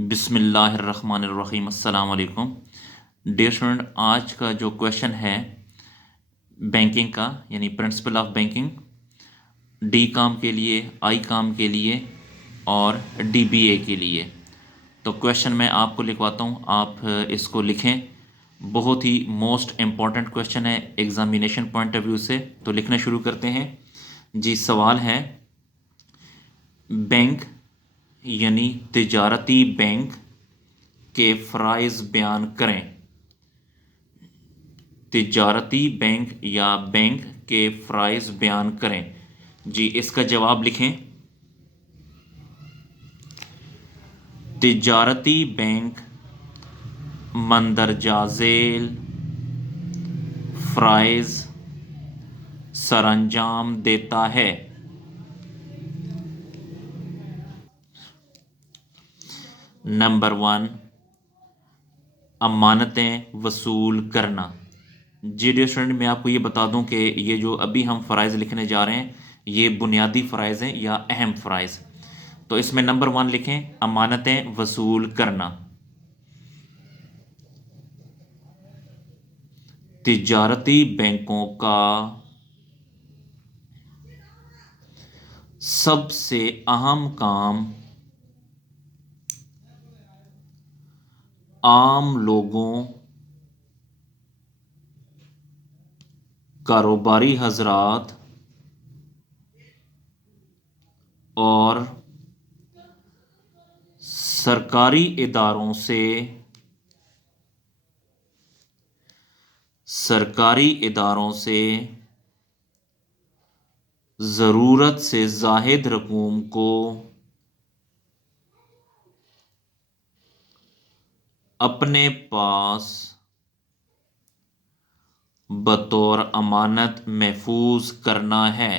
बिस्मिल्लाहिर्रहमानिर्रहीम अस्सलाम वालेकुम। डियर स्टूडेंट, आज का जो क्वेश्चन है बैंकिंग का यानी प्रिंसिपल ऑफ बैंकिंग, डी काम के लिए, आई काम के लिए और डीबीए के लिए। तो क्वेश्चन मैं आपको लिखवाता हूँ, आप इसको लिखें। बहुत ही मोस्ट इम्पॉर्टेंट क्वेश्चन है एग्जामिनेशन पॉइंट ऑफ व्यू से। तो लिखना शुरू करते हैं जी। सवाल है, बैंक यानी तिजारती बैंक के फ़राइज़ बयान करें। तिजारती बैंक या बैंक के फ़राइज़ बयान करें जी। इसका जवाब लिखें। तिजारती बैंक मंदरजा झेल फ़राइज़ सरअंजाम देता है। नंबर 1, अमानतें वसूल करना। जी डियर स्टूडेंट, मैं आपको ये बता दूं कि ये जो अभी हम फ़राइज़ लिखने जा रहे हैं ये बुनियादी फ़राइज़ हैं या अहम फ़राइज़। तो इसमें नंबर 1 लिखें, अमानतें वसूल करना। तिजारती बैंकों का सबसे अहम काम आम लोगों, कारोबारी हजरात और सरकारी इदारों से ज़रूरत से ज़ाहिद रकूम को अपने पास बतौर अमानत महफूज करना है।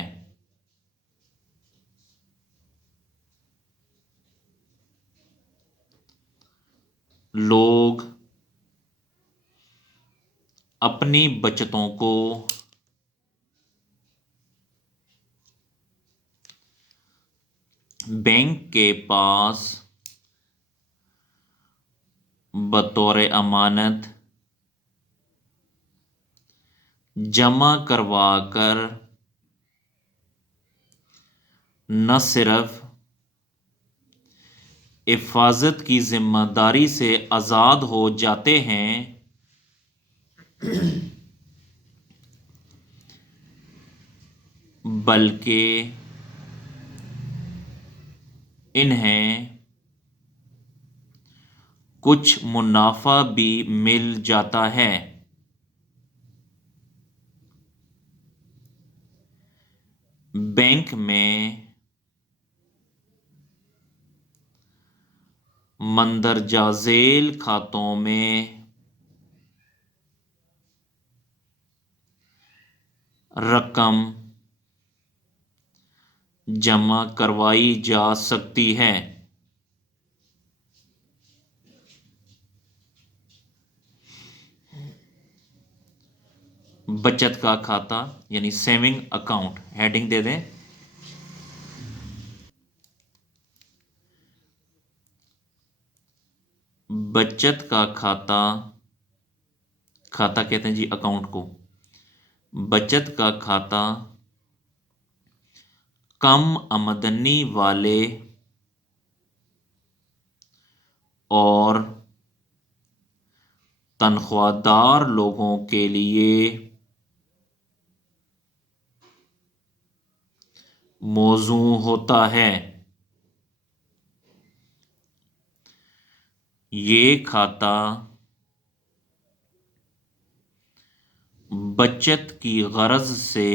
लोग अपनी बचतों को बैंक के पास बतौर अमानत जमा करवा कर न सिर्फ हिफाजत की जिम्मेदारी से आज़ाद हो जाते हैं बल्कि इन्हें कुछ मुनाफा भी मिल जाता है। बैंक में मंदरजा झेल खातों में रकम जमा करवाई जा सकती है। बचत का खाता यानी सेविंग अकाउंट, हेडिंग दे दें। बचत का खाता, खाता कहते हैं जी अकाउंट को। बचत का खाता कम आमदनी वाले और तनख्वाहदार लोगों के लिए मौजू होता है। ये खाता बचत की गरज से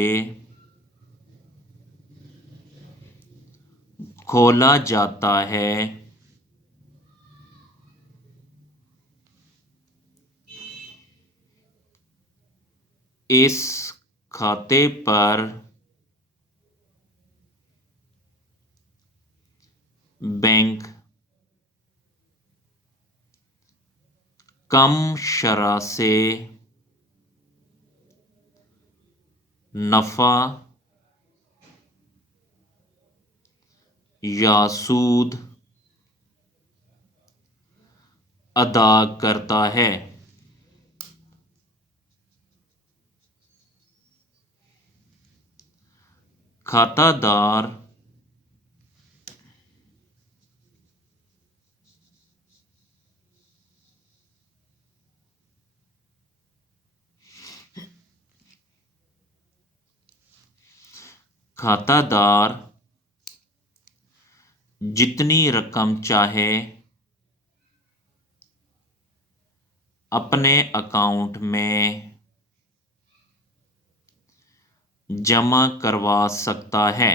खोला जाता है। इस खाते पर बैंक कम शरह से नफा या सूद अदा करता है। खातादार खातादार जितनी रकम चाहे अपने अकाउंट में जमा करवा सकता है।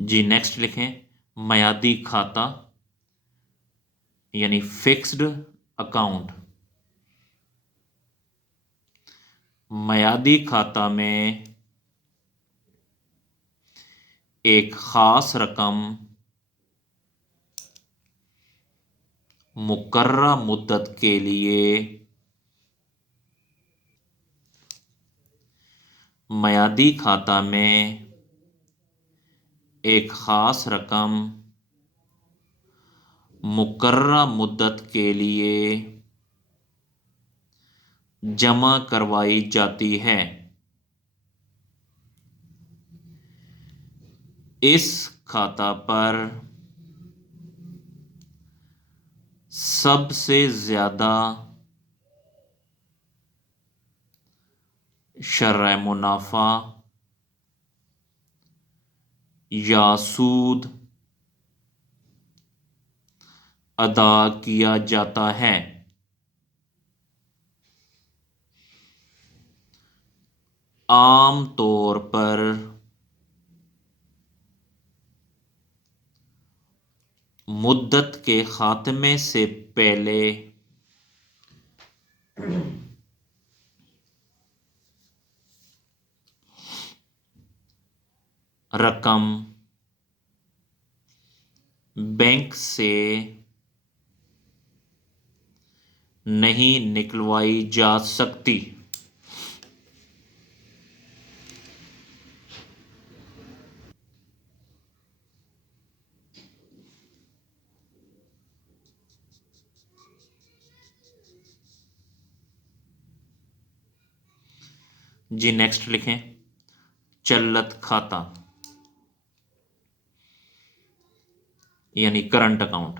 जी नेक्स्ट लिखें, मयादी खाता यानी फिक्स्ड अकाउंट। मयादी खाता में एक खास रकम मुकर्रर मुद्दत के लिए मयादी खाता में एक खास रकम मुकर्रर मुद्दत के लिए जमा करवाई जाती है। इस खाता पर सबसे ज्यादा शरअ मुनाफा या सूद अदा किया जाता है। आम तौर पर मुद्दत के खात्मे से पहले रकम बैंक से नहीं निकलवाई जा सकती। जी नेक्स्ट लिखें, चलत खाता यानी करंट अकाउंट।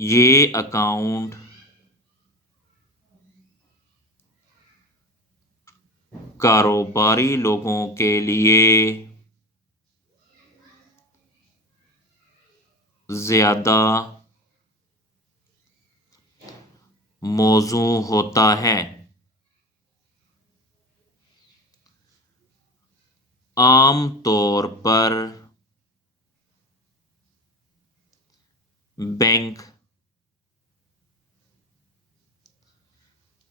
ये अकाउंट कारोबारी लोगों के लिए ज्यादा मौजू होता है। आम तौर पर बैंक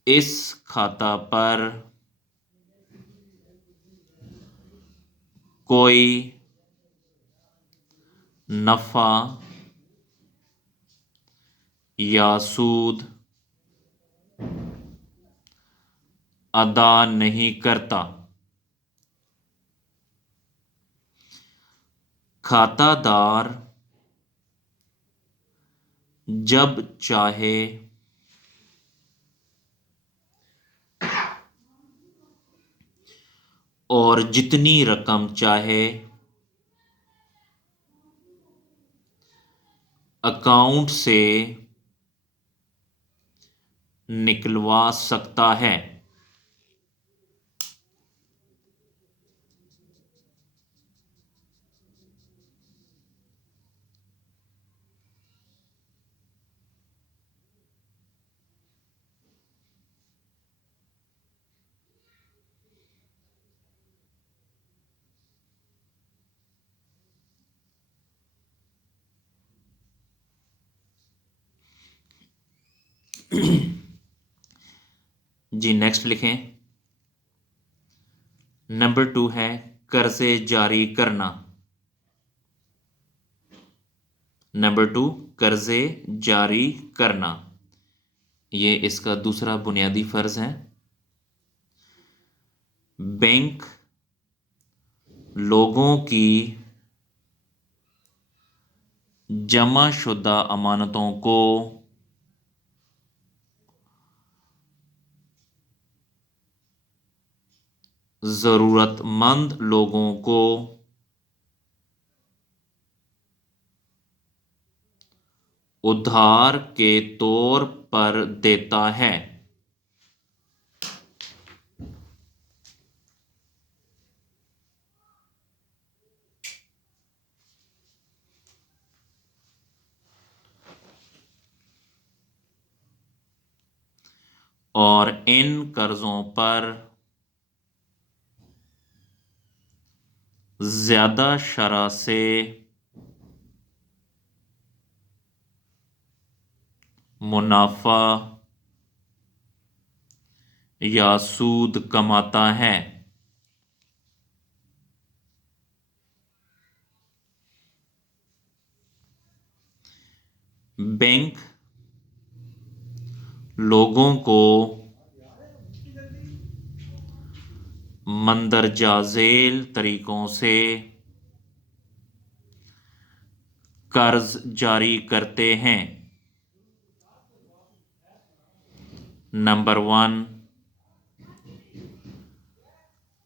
इस खाता पर कोई नफा या सूद अदा नहीं करता। खातादार जब चाहे और जितनी रकम चाहे अकाउंट से निकलवा सकता है। जी नेक्स्ट लिखें, नंबर 2 है कर्जे जारी करना। नंबर 2, कर्जे जारी करना, ये इसका दूसरा बुनियादी फर्ज है। बैंक लोगों की जमाशुदा अमानतों को जरूरतमंद लोगों को उधार के तौर पर देता है। और इन कर्जों पर ज्यादा शरह से मुनाफा या सूद कमाता है। बैंक लोगों को मंदरजा झेल तरीकों से कर्ज जारी करते हैं। नंबर 1,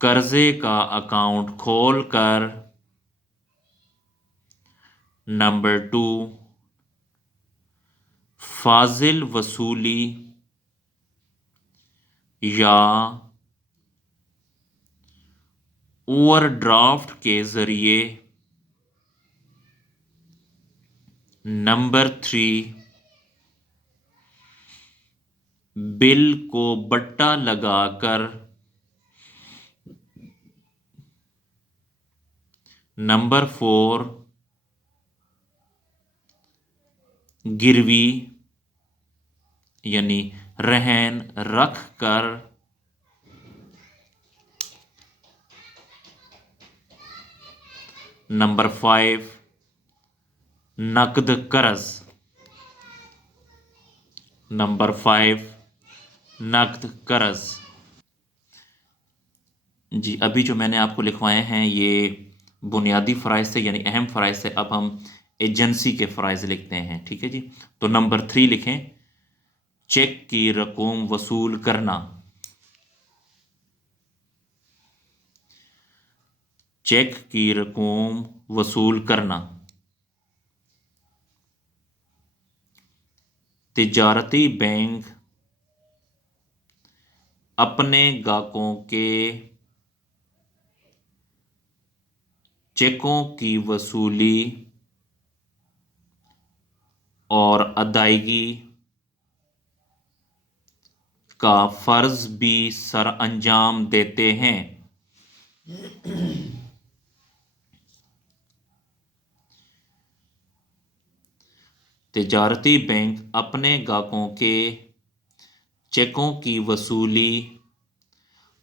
कर्जे का अकाउंट खोलकर। नंबर 2, फाजिल वसूली या ओवरड्राफ्ट के जरिए। नंबर 3, बिल को बट्टा लगाकर। नंबर 4, गिरवी यानी रहन रख कर। नंबर 5, नकद कर्ज। नंबर 5, नकद कर्ज। जी, अभी जो मैंने आपको लिखवाए हैं ये बुनियादी फ़राइज़ थे, यानी अहम फ़राइज़ थे। अब हम एजेंसी के फ़राइज़ लिखते हैं, ठीक है जी। तो नंबर 3 लिखें, चेक की रकम वसूल करना। चेक की रकम वसूल करना। तिजारती बैंक अपने ग्राहकों के चेकों की वसूली और अदायगी का फर्ज भी सर अंजाम देते हैं। तिजारती बैंक अपने ग्राहकों के चेकों की वसूली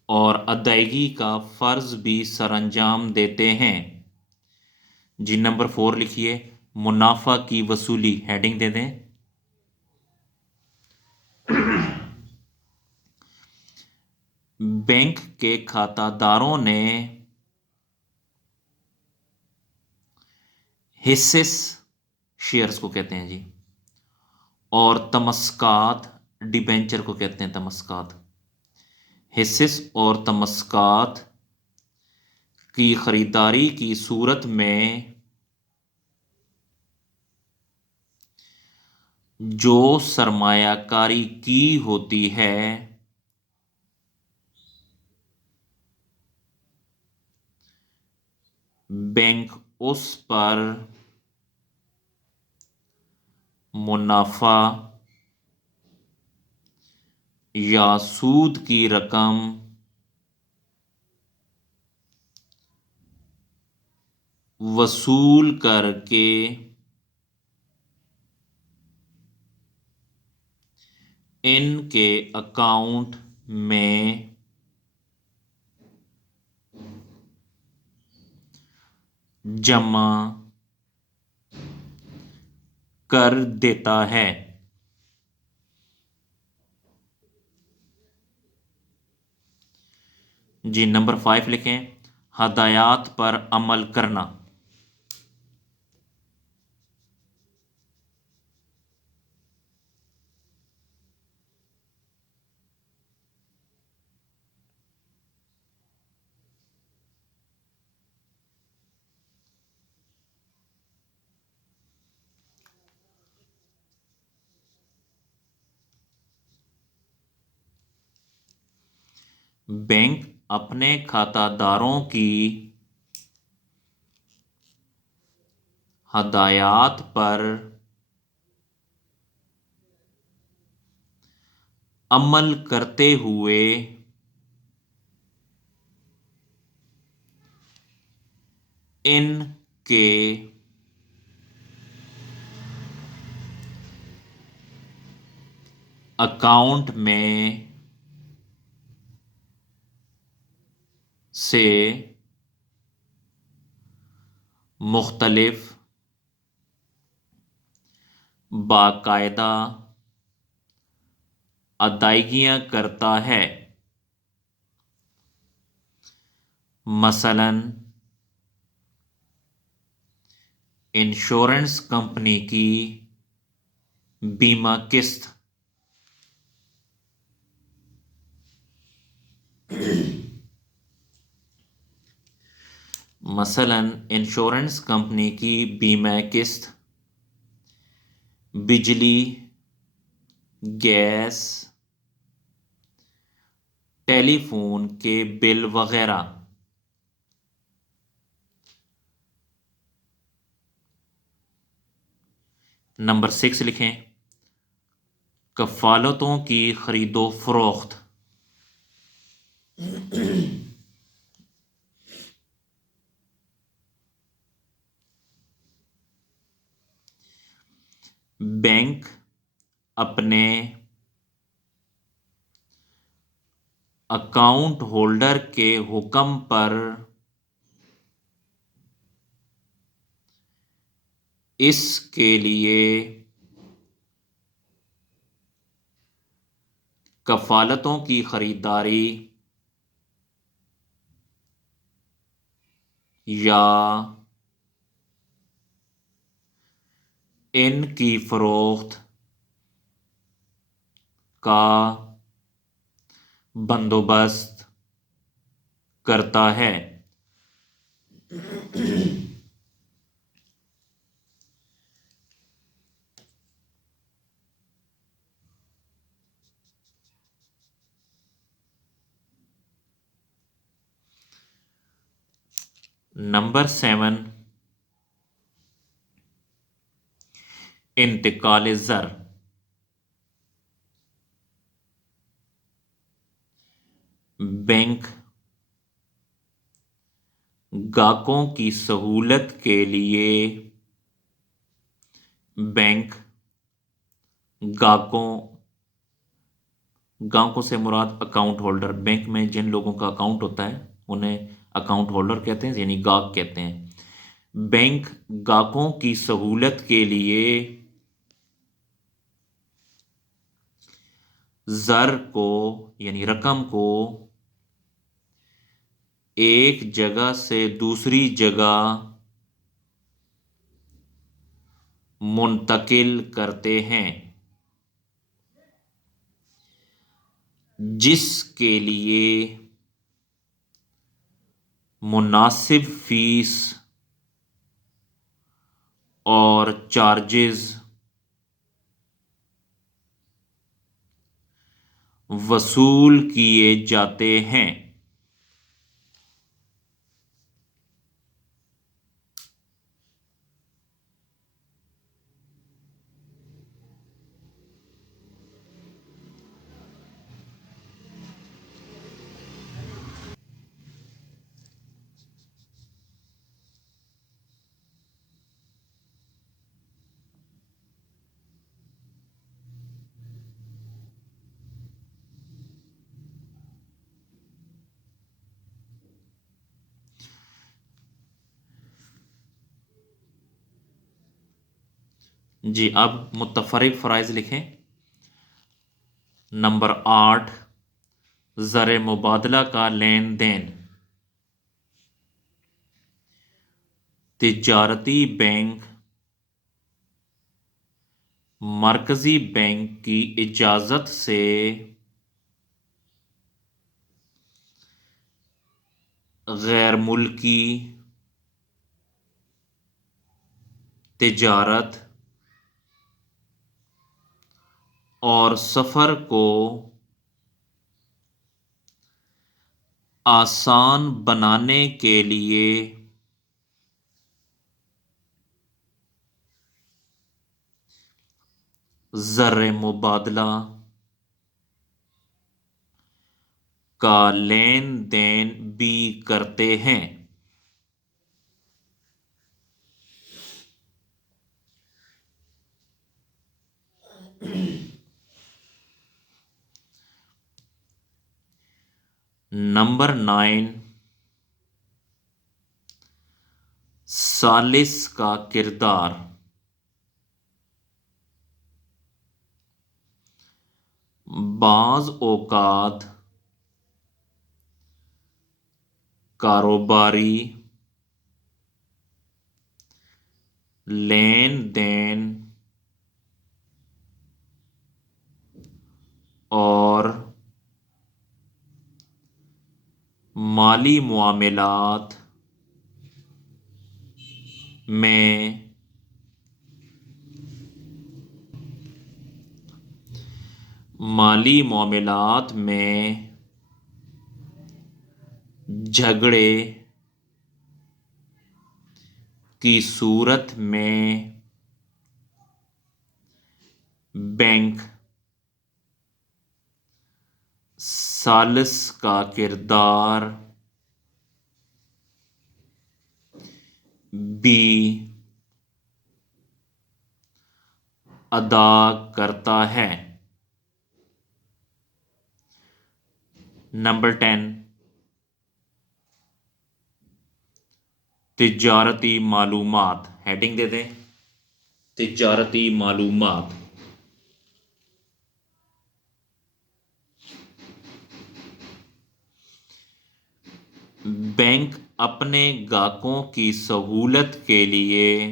और अदायगी का फर्ज भी सरअंजाम देते हैं। जी, नंबर 4 लिखिए, मुनाफा की वसूली, हेडिंग दे दें। बैंक के खातादारों ने हिस्सेस, शेयर्स को कहते हैं जी, और तमस्कात, डिबेंचर को कहते हैं तमस्कात, हिस्सेस और तमस्कात की खरीदारी की सूरत में जो सरमायाकारी की होती है, बैंक उस पर मुनाफा या सूद की रकम वसूल करके इनके अकाउंट में जमा कर देता है। जी, नंबर 5 लिखें, हदायत पर अमल करना। बैंक अपने खातादारों की हदायत पर अमल करते हुए इनके अकाउंट में से मुख्तलिफ बाकायदा अदायगियां करता है। मसलन इंश्योरेंस कंपनी की बीमा किस्त, मसलन इंश्योरेंस कंपनी की बीमा किस्त, बिजली, गैस, टेलीफोन के बिल वगैरह। नंबर 6 लिखें, कफालतों की खरीदो फरोख्त। बैंक अपने अकाउंट होल्डर के हुक्म पर इसके लिए कफालतों की खरीदारी या इनकी फरोख्त का बंदोबस्त करता है। नंबर 7, इंतकाल ज़र। बैंक गाहकों की सहूलत के लिए बैंक गाहकों गाहकों से मुराद अकाउंट होल्डर, बैंक में जिन लोगों का अकाउंट होता है उन्हें अकाउंट होल्डर कहते हैं, यानी गाहक कहते हैं। बैंक गाहकों की सहूलत के लिए ज़र को यानी रकम को एक जगह से दूसरी जगह मुंतकिल करते हैं, जिसके लिए मुनासिब फीस और चार्जेस वसूल किए जाते हैं। जी, अब मुतफरिक फ़राइज़ लिखें। नंबर 8, ज़र मुबादला का लेन देन तिजारती बैंक मरकज़ी बैंक की इजाज़त से गैर मुल्की तिजारत और सफ़र को आसान बनाने के लिए ज़र मुबादला का लेन देन भी करते हैं। नंबर 9, सालिस का किरदार बाज़ औक़ात कारोबारी लेन देन और माली मुआमलात में झगड़े की सूरत में बैंक सालिस का किरदार भी अदा करता है। नंबर 10, तिजारती मालूमात। हेडिंग दे दें, तिजारती मालूमात। बैंक अपने ग्राहकों की सहूलत के लिए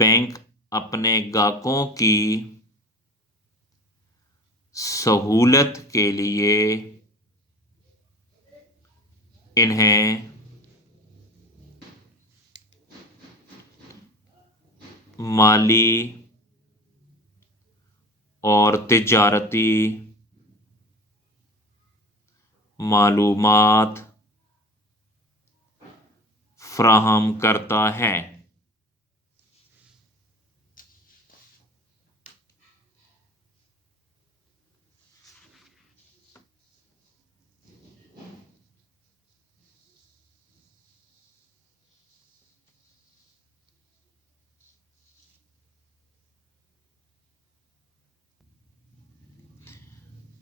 बैंक अपने ग्राहकों की सहूलत के लिए इन्हें माली और तिजारती मालूमात फ्राहम करता है।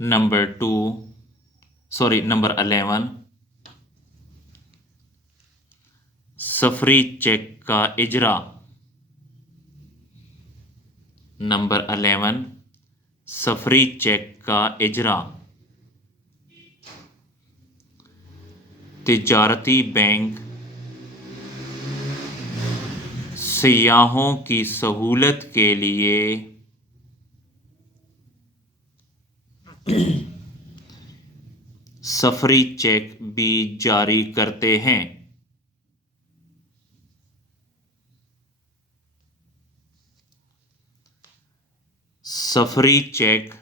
नंबर 11, सफरी चेक का इजरा। नंबर 11, सफरी चेक का इजरा तिजारती बैंक सयाहों की सहूलत के लिए सफरी चेक भी जारी करते हैं। सफरी चेक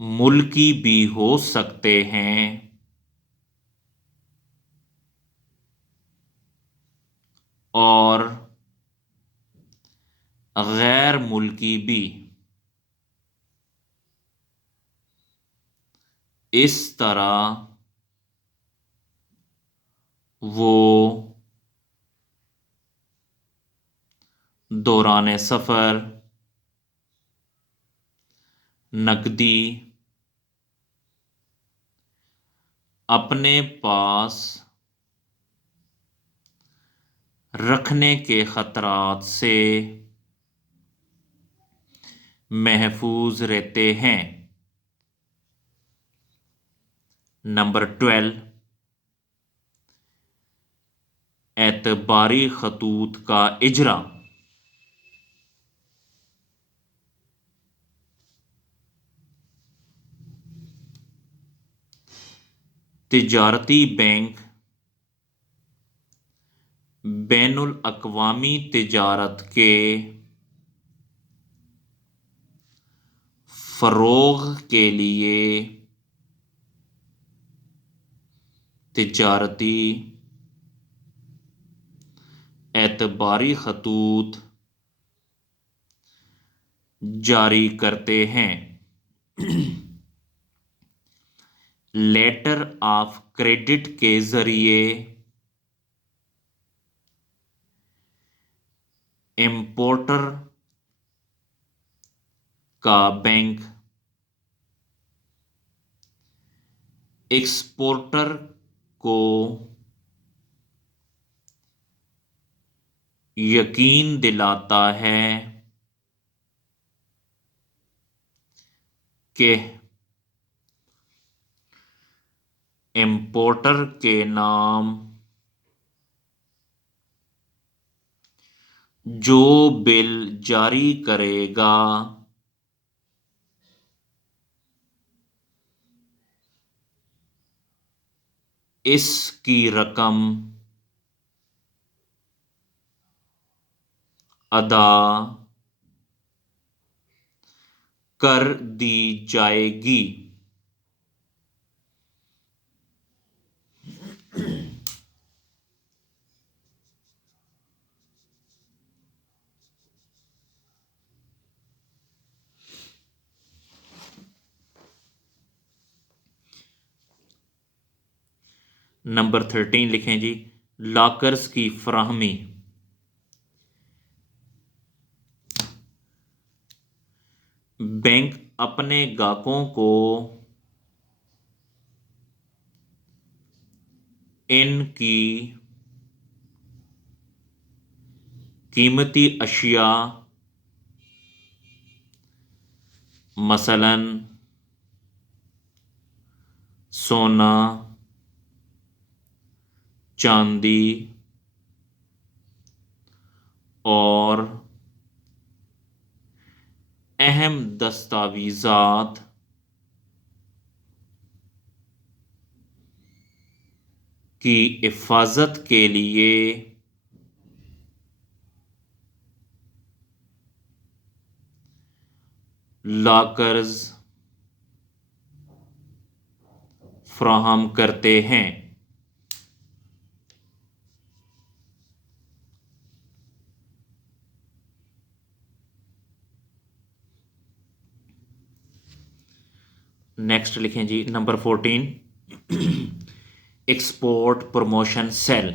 मुल्की भी हो सकते हैं और गैर मुल्की भी। इस तरह वो दौरान सफ़र नकदी अपने पास रखने के खतरात से महफूज रहते हैं। नंबर 12, एतबारी खतूत का इजरा तिजारती बैंक बैनुल अक़वामी तिजारत के फ़रोग़ के लिए तिजारती एतबारी खतूत जारी करते हैं। लेटर ऑफ क्रेडिट के जरिए इंपोर्टर का बैंक एक्सपोर्टर को यकीन दिलाता है कि इंपोर्टर के नाम जो बिल जारी करेगा इसकी रकम अदा कर दी जाएगी। नंबर 13 लिखें जी, लॉकर्स की फराहमी। बैंक अपने गाहकों को इनकी कीमती अशिया मसलन सोना, चांदी और अहम दस्तावेज़ात की हिफाजत के लिए लॉकर्स फराहम करते हैं। नेक्स्ट लिखें जी, number 14, export promotion cell.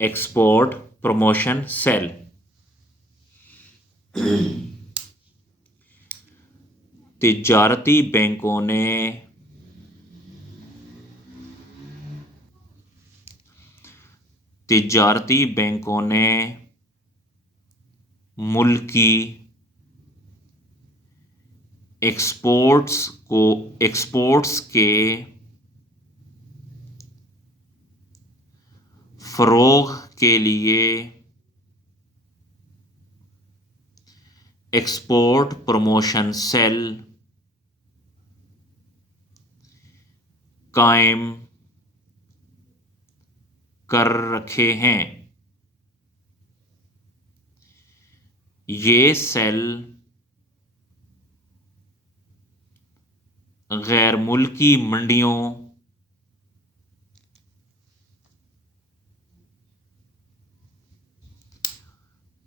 Export promotion cell तिजारती बैंकों ने मुल्की एक्सपोर्ट्स के फ़रोग़ के लिए एक्सपोर्ट प्रमोशन सेल कायम कर रखे हैं। ये सेल गैर मुल्की मंडियों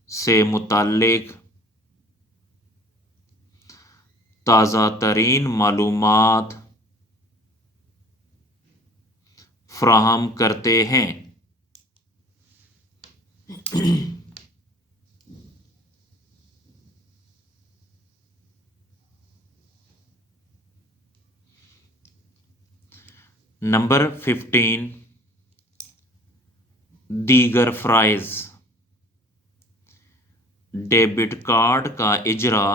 से मुताल्लिक ताज़ा तरीन मालूमात फराहम करते हैं। नंबर 15, दीगर फ्राइज। डेबिट कार्ड का इजरा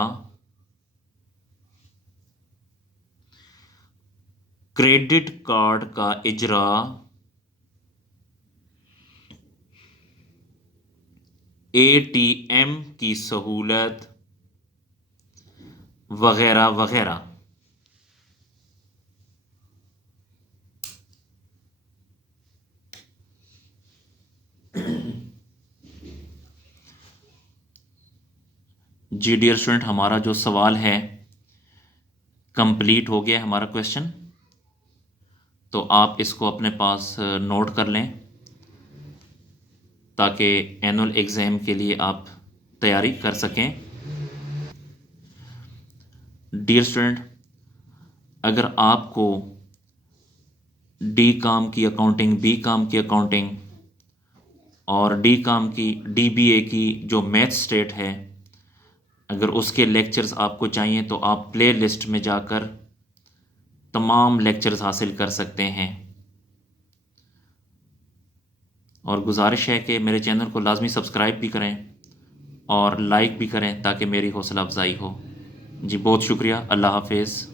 क्रेडिट कार्ड का इजरा एटीएम की सहूलत वगैरह वगैरह। जी डियर स्टूडेंट, हमारा जो सवाल है कंप्लीट हो गया हमारा क्वेश्चन, तो आप इसको अपने पास नोट कर लें ताकि एनुअल एग्ज़ाम के लिए आप तैयारी कर सकें। डियर स्टूडेंट, अगर आपको डी काम की अकाउंटिंग, बी काम की अकाउंटिंग और डी काम की डीबीए की जो मैथ स्टेट है, अगर उसके लेक्चर्स आपको चाहिए तो आप प्ले लिस्ट में जाकर तमाम लेक्चर्स हासिल कर सकते हैं। और गुजारिश है कि मेरे चैनल को लाजमी सब्सक्राइब भी करें और लाइक भी करें ताकि मेरी हौसला अफजाई हो। जी बहुत शुक्रिया, अल्लाह हाफिज़।